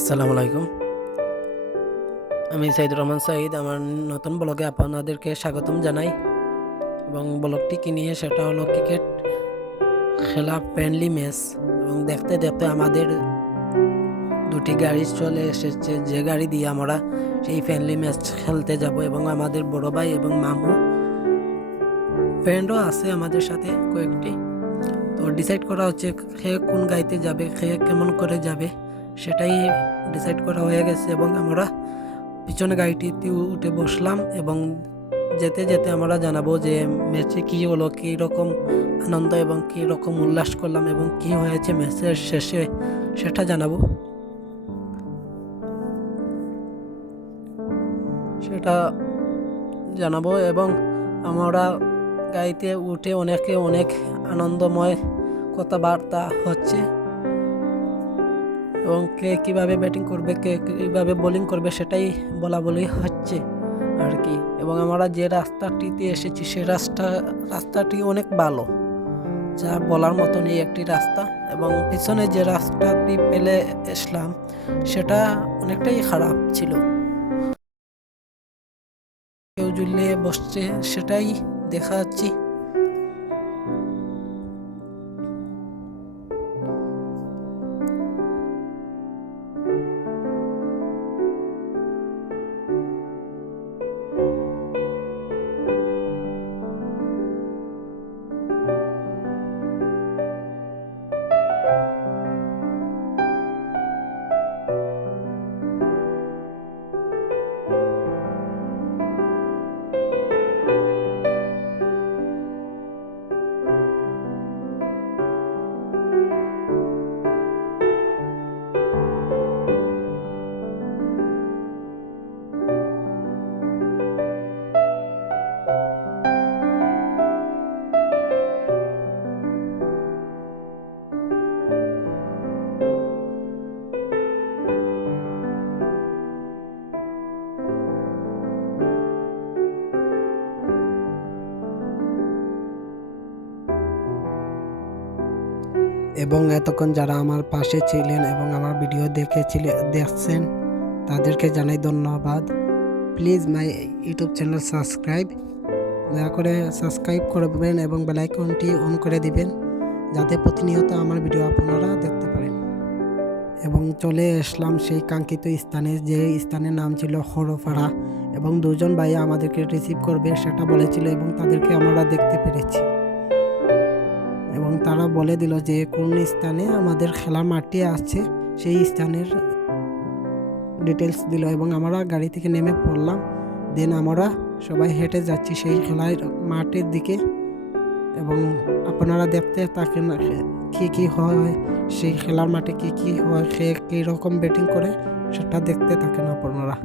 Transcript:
আসসালামু আলাইকুম। আমি সাইদুর রহমান সাঈদ। আমার নতুন ব্লগে আপনাদেরকে স্বাগতম জানাই এবং ব্লগটি কি নিয়ে সেটা হলো ক্রিকেট খেলা ফ্রেন্ডলি ম্যাচ। এবং দেখতে দেখতে আমাদের দুটি গাড়ি চলে এসেছে, যে গাড়ি দিয়ে আমরা সেই ফ্রেন্ডলি ম্যাচ খেলতে যাব। এবং আমাদের বড় ভাই এবং মামু ফ্রেন্ডও আছে আমাদের সাথে কয়েকটি। তো ডিসাইড করা হচ্ছে খেয়ে কোন গাড়িতে যাবে, খেয়ে কেমন করে যাবে সেটাই ডিসাইড করা হয়ে গেছে। এবং আমরা পিছনে গাড়িটিতে উঠে বসলাম এবং যেতে যেতে আমরা জানাবো যে ম্যাচে কী হলো, কী রকম আনন্দ এবং কী রকম উল্লাস করলাম এবং কী হয়েছে ম্যাচের শেষে সেটা জানাবো। এবং আমরা গাড়িতে উঠে অনেক আনন্দময় কথাবার্তা হচ্ছে এবং কে কীভাবে ব্যাটিং করবে, কে কীভাবে বোলিং করবে সেটাই বলা হচ্ছে আর কি। এবং আমরা যে রাস্তাটিতে এসেছি সেই রাস্তাটি অনেক ভালো, যা বলার মতনই একটি রাস্তা। এবং পিছনে যে রাস্তাটি পেলে আসলাম সেটা অনেকটাই খারাপ ছিল, কেউ ঝুলিয়ে বসছে সেটাই দেখা যাচ্ছি। এবং এতক্ষণ যারা আমার পাশে ছিলেন এবং আমার ভিডিও দেখছেন তাদেরকে জানাই ধন্যবাদ। প্লিজ মাই ইউটিউব চ্যানেল দয়া করে সাবস্ক্রাইব করবেন এবং বেল আইকনটি অন করে দিবেন, যাতে প্রতিনিয়ত আমার ভিডিও আপনারা দেখতে পারেন। এবং চলে আসলাম সেই কাঙ্ক্ষিত স্থানে, যে স্থানের নাম ছিল হরপাড়া। এবং দুজন ভাই আমাদেরকে রিসিভ করবে সেটা বলেছিল এবং তাদেরকে আমরা দেখতে পেরেছি। এবং তারা বলে দিল যে কোন স্থানে আমাদের খেলার মাঠটি আছে, সেই স্থানের ডিটেলস দিল এবং আমরা গাড়ি থেকে নেমে পড়লাম। দেন আমরা সবাই হেঁটে যাচ্ছি সেই খেলার মাঠের দিকে। এবং আপনারা দেখতে থাকেন কী হয় সেই খেলার মাঠে, কী হয়, কী রকম ব্যাটিং করে সেটা দেখতে থাকেন আপনারা।